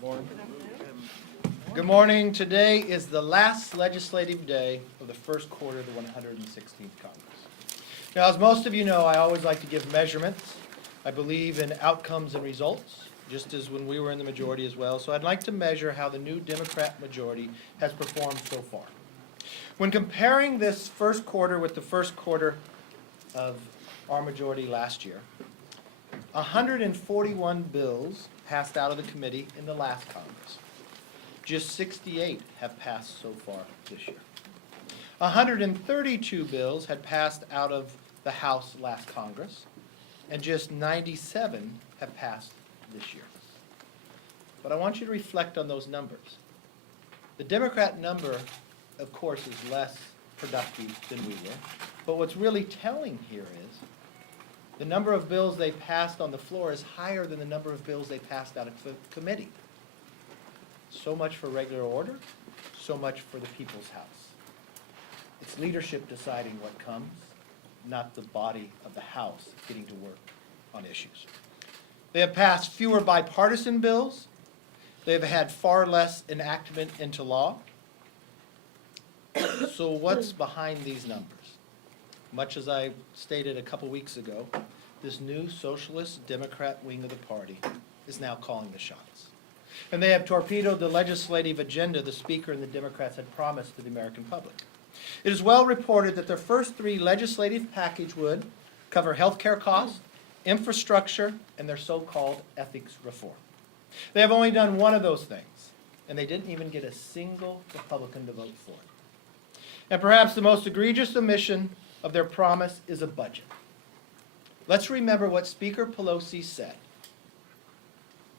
Good morning. Good morning. Today is the last legislative day of the first quarter of the 116th Congress. Now, as most of you know, I always like to give measurements. I believe in outcomes and results, just as when we were in the majority as well. So I'd like to measure how the new Democrat majority has performed so far. When comparing this first quarter with the first quarter of our majority last year, 141 bills passed out of the committee in the last Congress. Just 68 have passed so far this year. 132 bills had passed out of the House last Congress, and just 97 have passed this year. But I want you to reflect on those numbers. The Democrat number, of course, is less productive than we were, but what's really telling here is the number of bills they passed on the floor is higher than the number of bills they passed out of committee. So much for regular order, so much for the people's house. It's leadership deciding what comes, not the body of the House getting to work on issues. They have passed fewer bipartisan bills. They have had far less enactment into law. So what's behind these numbers? Much as I stated a couple weeks ago, this new socialist Democrat wing of the party is now calling the shots. And they have torpedoed the legislative agenda the Speaker and the Democrats had promised to the American public. It is well reported that their first three legislative package would cover health care costs, infrastructure, and their so-called ethics reform. They have only done one of those things, and they didn't even get a single Republican to vote for it. And perhaps the most egregious omission of their promise is a budget. Let's remember what Speaker Pelosi said.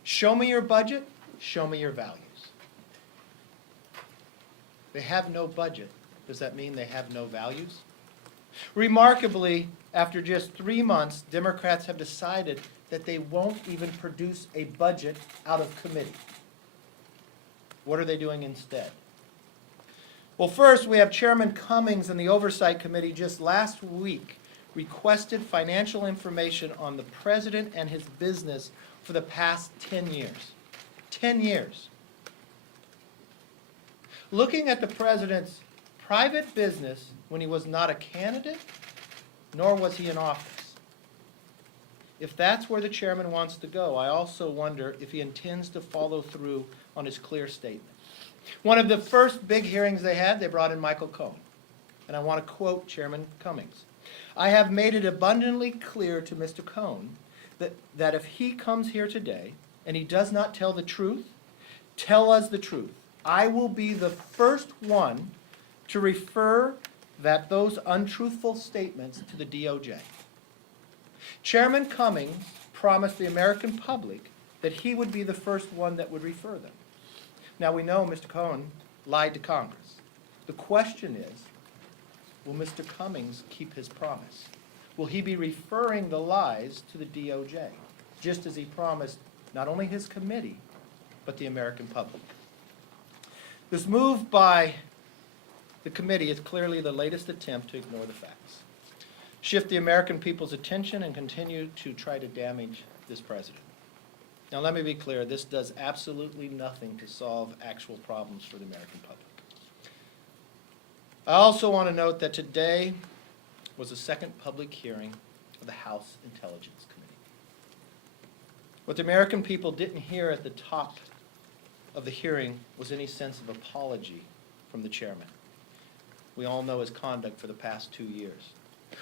Show me your budget, show me your values. They have no budget. Does that mean they have no values? Remarkably, after just 3 months, Democrats have decided that they won't even produce a budget out of committee. What are they doing instead? Well, first, we have Chairman Cummings and the Oversight Committee just last week requested financial information on the president and his business for the past 10 years. 10 years. Looking at the president's private business when he was not a candidate, nor was he in office. If that's where the chairman wants to go, I also wonder if he intends to follow through on his clear statement. One of the first big hearings they had, they brought in Michael Cohen. And I want to quote Chairman Cummings. I have made it abundantly clear to Mr. Cohen that if he comes here today and he does not tell the truth, tell us the truth. I will be the first one to refer those untruthful statements to the DOJ. Chairman Cummings promised the American public that he would be the first one that would refer them. Now we know Mr. Cohen lied to Congress. The question is, will Mr. Cummings keep his promise? Will he be referring the lies to the DOJ, just as he promised not only his committee, but the American public? This move by the committee is clearly the latest attempt to ignore the facts, shift the American people's attention, and continue to try to damage this president. Now let me be clear, this does absolutely nothing to solve actual problems for the American public. I also want to note that today was the second public hearing of the House Intelligence Committee. What the American people didn't hear at the top of the hearing was any sense of apology from the chairman. We all know his conduct for the past 2 years.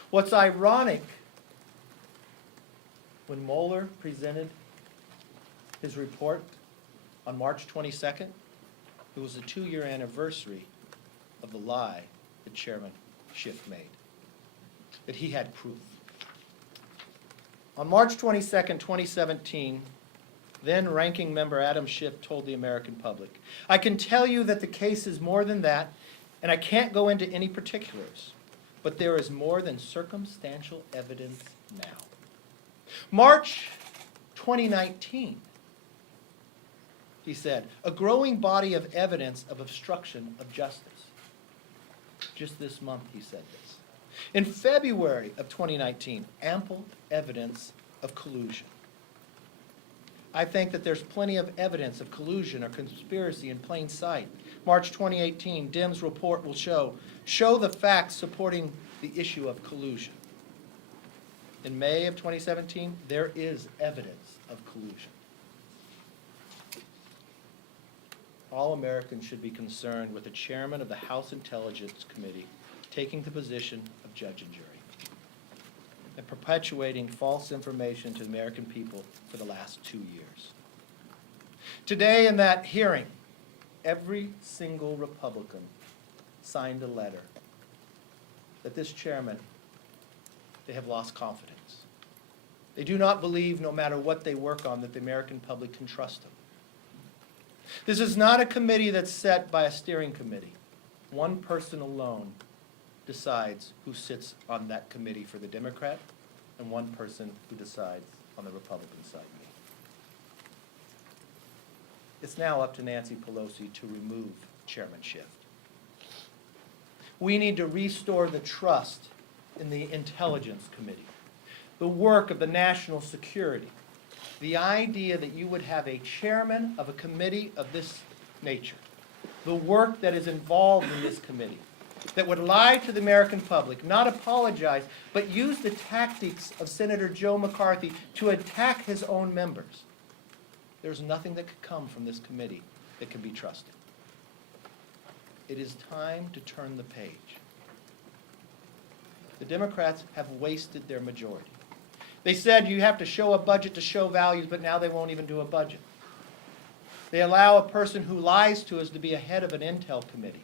What's ironic, when Mueller presented his report on March 22nd, it was the 2-year anniversary of the lie that Chairman Schiff made, that he had proof. On March 22nd, 2017, then Ranking Member Adam Schiff told the American public, I can tell you that the case is more than that, and I can't go into any particulars, but there is more than circumstantial evidence now. March 2019, he said, a growing body of evidence of obstruction of justice. Just this month he said this. In February of 2019, ample evidence of collusion. I think that there's plenty of evidence of collusion or conspiracy in plain sight. March 2018, Dim's report will show the facts supporting the issue of collusion. In May of 2017, there is evidence of collusion. All Americans should be concerned with the chairman of the House Intelligence Committee taking the position of judge and jury and perpetuating false information to the American people for the last 2 years. Today in that hearing, every single Republican signed a letter that this chairman, they have lost confidence. They do not believe, no matter what they work on, that the American public can trust them. This is not a committee that's set by a steering committee. One person alone decides who sits on that committee for the Democrat, and one person who decides on the Republican side. It's now up to Nancy Pelosi to remove Chairman Schiff. We need to restore the trust in the Intelligence Committee, the work of the national security, the idea that you would have a chairman of a committee of this nature, the work that is involved in this committee, that would lie to the American public, not apologize, but use the tactics of Senator Joe McCarthy to attack his own members. There's nothing that could come from this committee that can be trusted. It is time to turn the page. The Democrats have wasted their majority. They said you have to show a budget to show values, but now they won't even do a budget. They allow a person who lies to us to be a head of an intel committee.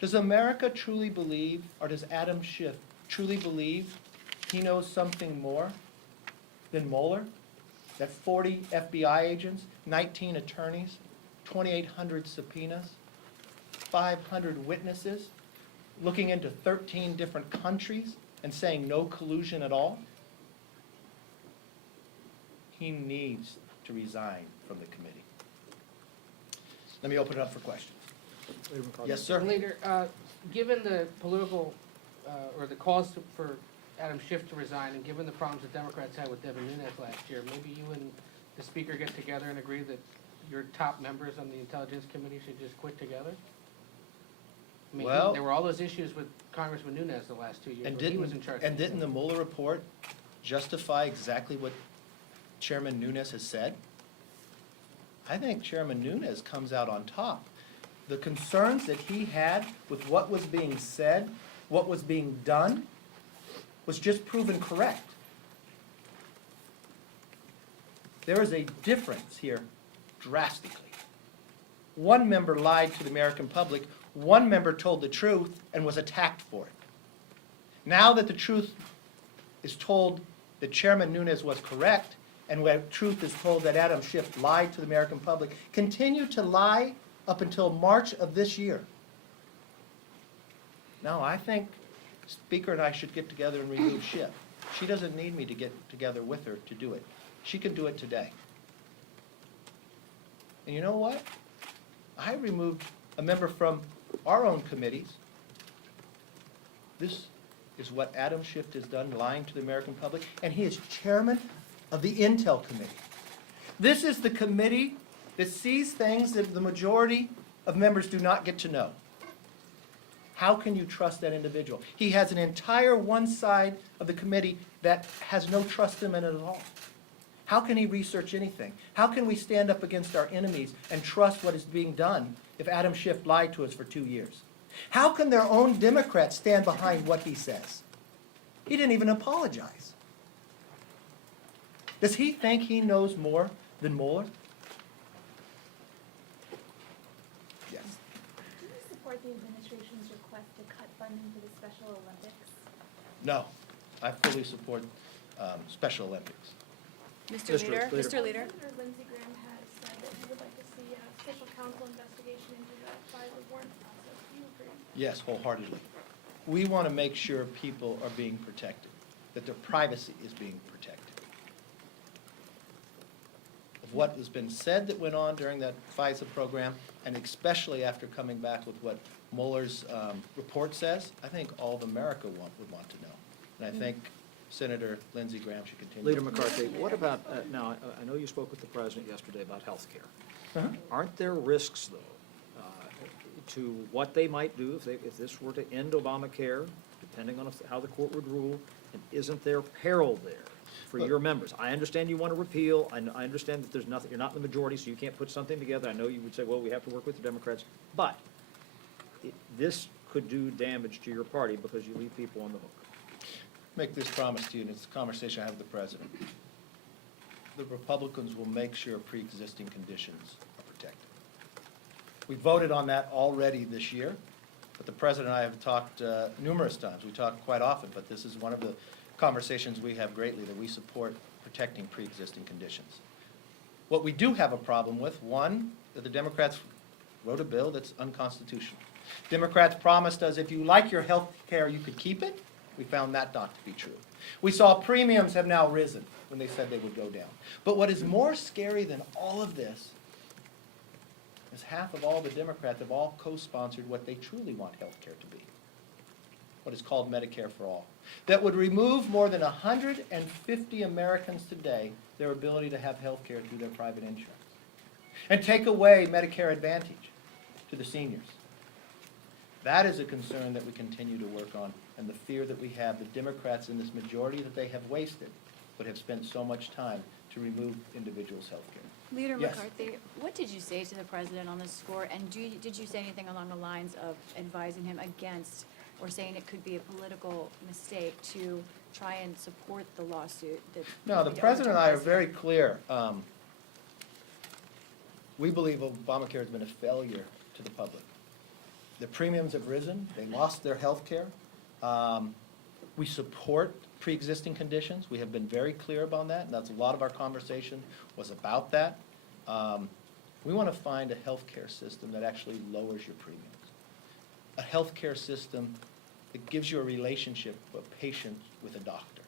Does America truly believe, or does Adam Schiff truly believe he knows something more than Mueller? That 40 FBI agents, 19 attorneys, 2,800 subpoenas, 500 witnesses, looking into 13 different countries and saying no collusion at all? He needs to resign from the committee. Let me open it up for questions. Yes, sir. Leader, given the political, or the calls for Adam Schiff to resign, and given the problems the Democrats had with Devin Nunes last year, maybe you and the Speaker get together and agree that your top members on the Intelligence Committee should just quit together? I mean, Well, there were all those issues with Congressman Nunes the last 2 years, And but he was in charge. didn't the Mueller report justify exactly what Chairman Nunes has said? I think Chairman Nunes comes out on top. The concerns that he had with what was being said, what was being done, was just proven correct. There is a difference here drastically. One member lied to the American public, one member told the truth and was attacked for it. Now that the truth is told that Chairman Nunes was correct, and where truth is told that Adam Schiff lied to the American public, continue to lie up until March of this year. No, I think Speaker and I should get together and remove Schiff. She doesn't need me to get together with her to do it. She can do it today. And you know what? I removed a member from our own committees. This is what Adam Schiff has done, lying to the American public, and he is chairman of the Intel Committee. This is the committee that sees things that the majority of members do not get to know. How can you trust that individual? He has an entire one side of the committee that has no trust in him at all. How can he research anything? How can we stand up against our enemies and trust what is being done if Adam Schiff lied to us for 2 years? How can their own Democrats stand behind what he says? He didn't even apologize. Does he think he knows more than Mueller? Yes. Do you support the administration's request to cut funding for the Special Olympics? No, I fully support Special Olympics. Mr. Leader. Mr. Leader. Senator Lindsey Graham has said that he would like to see a special counsel investigation into the FISA warrant process. Do you agree? Yes, wholeheartedly. We want to make sure people are being protected, that their privacy is being protected. Of what has been said that went on during that FISA program, and especially after coming back with what Mueller's report says, I think all of America would want to know. And I think Senator Lindsey Graham should continue. Leader McCarthy, what about, now, I know you spoke with the president yesterday about health care. Aren't there risks, though, to what they might do if this were to end Obamacare, depending on how the court would rule? And isn't there peril there for your members? I understand you want to repeal. I understand that there's nothing, you're not in the majority, so you can't put something together. I know you would say, well, we have to work with the Democrats. But this could do damage to your party because you leave people on the hook. Make this promise to you, and it's a conversation I have with the president. The Republicans will make sure pre-existing conditions are protected. We voted on that already this year, but the president and I have talked numerous times. We talk quite often, but this is one of the conversations we have greatly, that we support protecting pre-existing conditions. What we do have a problem with, one, that the Democrats wrote a bill that's unconstitutional. Democrats promised us if you like your health care, you could keep it. We found that not to be true. We saw premiums have now risen when they said they would go down. But what is more scary than all of this is half of all the Democrats have all co-sponsored what they truly want health care to be, what is called Medicare for All. That would remove more than 150 Americans today their ability to have health care through their private insurance, and take away Medicare Advantage to the seniors. That is a concern that we continue to work on, and the fear that we have, the Democrats in this majority that they have wasted, but have spent so much time to remove individuals' health care. Leader Yes. McCarthy, what did you say to the president on this score? And did you say anything along the lines of advising him against, or saying it could be a political mistake to try and support the lawsuit that? No, the president and I are very clear. We believe Obamacare has been a failure to the public. The premiums have risen. They lost their health care. We support pre-existing conditions. We have been very clear about that, and that's a lot of our conversation was about that. We want to find a health care system that actually lowers your premiums. A health care system that gives you a relationship of a patient with a doctor.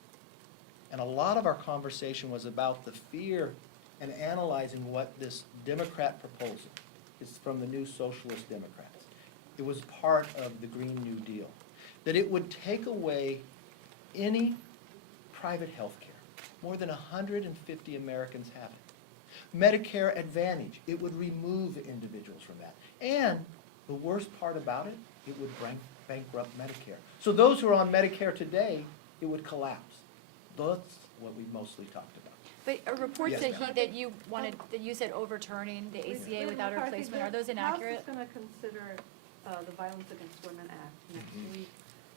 And a lot of our conversation was about the fear and analyzing what this Democrat proposal is from the new Socialist Democrats. It was part of the Green New Deal, that it would take away any private health care. More than 150 Americans have it. Medicare Advantage, it would remove individuals from that. And the worst part about it, it would bankrupt Medicare. So those who are on Medicare today, it would collapse. That's what we mostly talked about. But a report Yes, that ma'am. that you wanted, that you said overturning the ACA without a replacement, are those inaccurate? The House is going to consider the Violence Against Women Act next Mhm. week.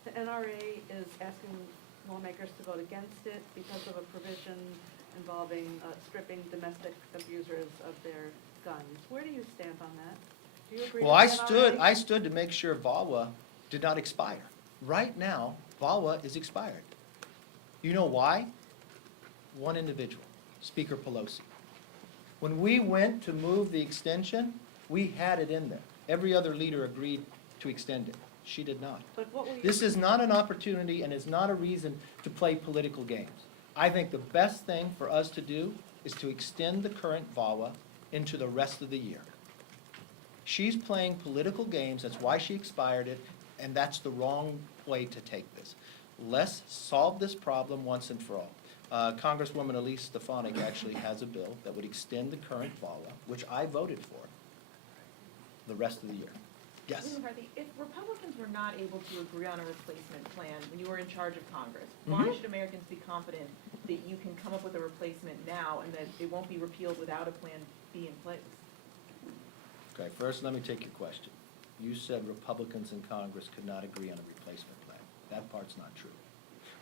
The NRA is asking lawmakers to vote against it because of a provision involving stripping domestic abusers of their guns. Where do you stand on that? Do you agree Well, with NRA? I stood to make sure VAWA did not expire. Right now, VAWA is expired. You know why? One individual, Speaker Pelosi. When we went to move the extension, we had it in there. Every other leader agreed to extend it. She did not. But what will you? This is not an opportunity and is not a reason to play political games. I think the best thing for us to do is to extend the current VAWA into the rest of the year. She's playing political games, that's why she expired it, and that's the wrong way to take this. Let's solve this problem once and for all. Congresswoman Elise Stefanik actually has a bill that would extend the current VAWA, which I voted for, the rest of the year. Yes? Leader McCarthy, if Republicans were not able to agree on a replacement plan when you were in charge of Congress, why Mhm. should Americans be confident that you can come up with a replacement now and that it won't be repealed without a plan B in place? Okay, first let me take your question. You said Republicans in Congress could not agree on a replacement plan. That part's not true.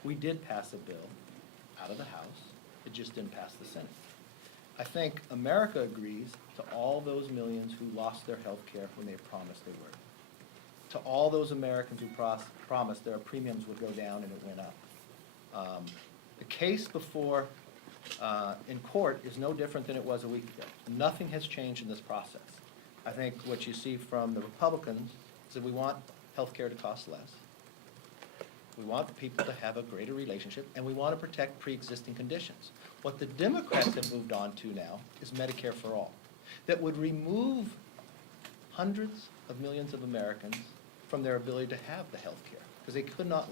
We did pass a bill out of the House, it just didn't pass the Senate. I think America agrees to all those millions who lost their health care when they promised they were. To all those Americans who promised their premiums would go down and it went up. The case before in court is no different than it was a week ago. Nothing has changed in this process. I think what you see from the Republicans is that we want health care to cost less. We want people to have a greater relationship, and we want to protect pre-existing conditions. What the Democrats have moved on to now is Medicare for All, that would remove hundreds of millions of Americans from their ability to have the health care. because they could no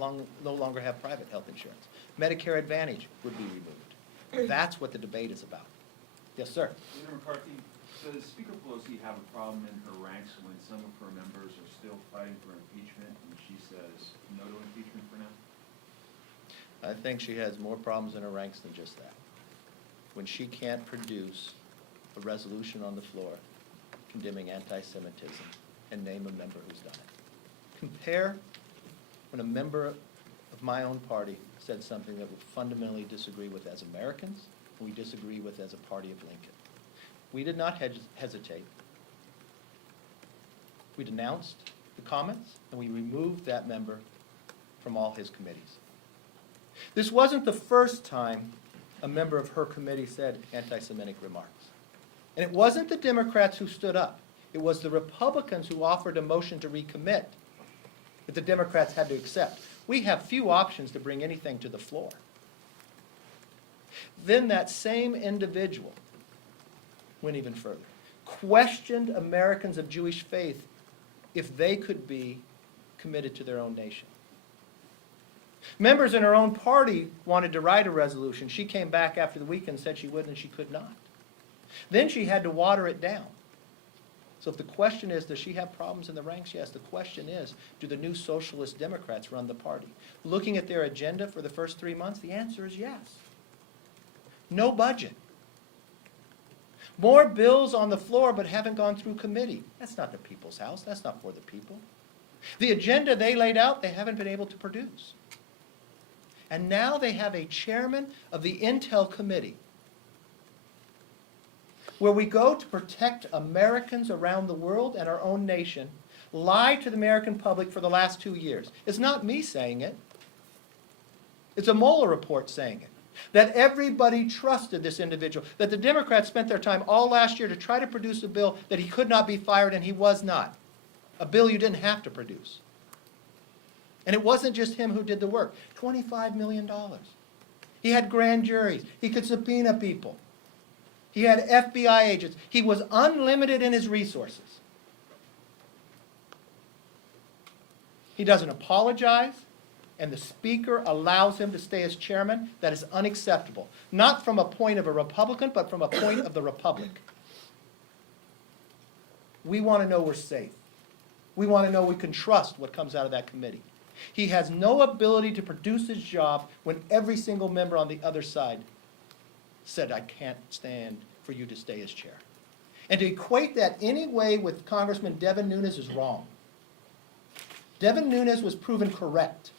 longer have private health insurance. Medicare Advantage would be removed. That's what the debate is about. Yes, sir. Leader McCarthy, does Speaker Pelosi have a problem in her ranks when some of her members are still fighting for impeachment and she says no to impeachment for now? I think she has more problems in her ranks than just that. When she can't produce a resolution on the floor condemning anti-Semitism and name a member who's done it. Compare when a member of my own party said something that we fundamentally disagree with as Americans, and we disagree with as a party of Lincoln. We did not hesitate. We denounced the comments, and we removed that member from all his committees. This wasn't the first time a member of her committee said anti-Semitic remarks. And it wasn't the Democrats who stood up. It was the Republicans who offered a motion to recommit that the Democrats had to accept. We have few options to bring anything to the floor. Then that same individual went even further, questioned Americans of Jewish faith if they could be committed to their own nation. Members in her own party wanted to write a resolution. She came back after the weekend and said she would, and she could not. Then she had to water it down. So if the question is, does she have problems in the ranks? Yes. The question is, do the new socialist Democrats run the party? Looking at their agenda for the first 3 months, the answer is yes. No budget. More bills on the floor but haven't gone through committee. That's not the people's house. That's not for the people. The agenda they laid out, they haven't been able to produce. And now they have a chairman of the Intel Committee, where we go to protect Americans around the world and our own nation, lie to the American public for the last 2 years. It's not me saying it. It's a Mueller report saying it. That everybody trusted this individual. That the Democrats spent their time all last year to try to produce a bill that he could not be fired, and he was not. A bill you didn't have to produce. And it wasn't just him who did the work. $25 million. He had grand juries. He could subpoena people. He had FBI agents. He was unlimited in his resources. He doesn't apologize, and the Speaker allows him to stay as chairman. That is unacceptable. Not from a point of a Republican, but from a point of the Republic. We want to know we're safe. We want to know we can trust what comes out of that committee. He has no ability to produce his job when every single member on the other side said, I can't stand for you to stay as chair. And to equate that any way with Congressman Devin Nunes is wrong. Devin Nunes was proven correct.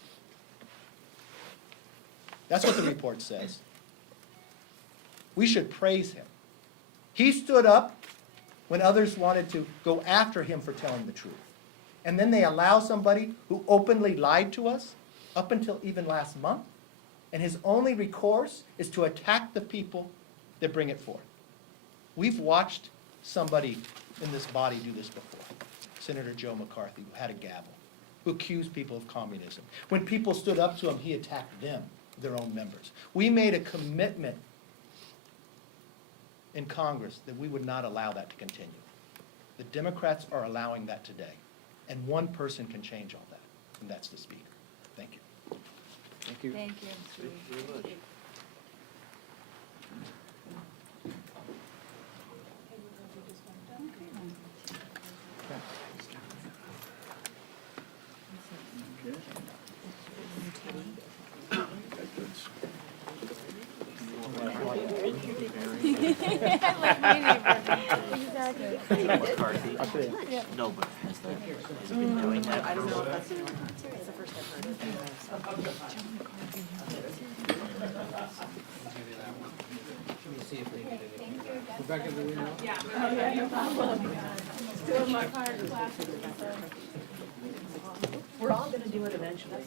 That's what the report says. We should praise him. He stood up when others wanted to go after him for telling the truth. And then they allow somebody who openly lied to us up until even last month, and his only recourse is to attack the people that bring it forth. We've watched somebody in this body do this before. Senator Joe McCarthy, who had a gavel, who accused people of communism. When people stood up to him, he attacked them, their own members. We made a commitment in Congress that we would not allow that to continue. The Democrats are allowing that today. And one person can change all that, and that's the Speaker. Thank you. Thank you. Thank you. Very much. McCarthy? No, but has he been doing that? I don't know if that's the first I've heard of Let me see if they need anything. Rebecca, do we know? Yeah, no problem. Still in my car, class. We're all gonna do it eventually.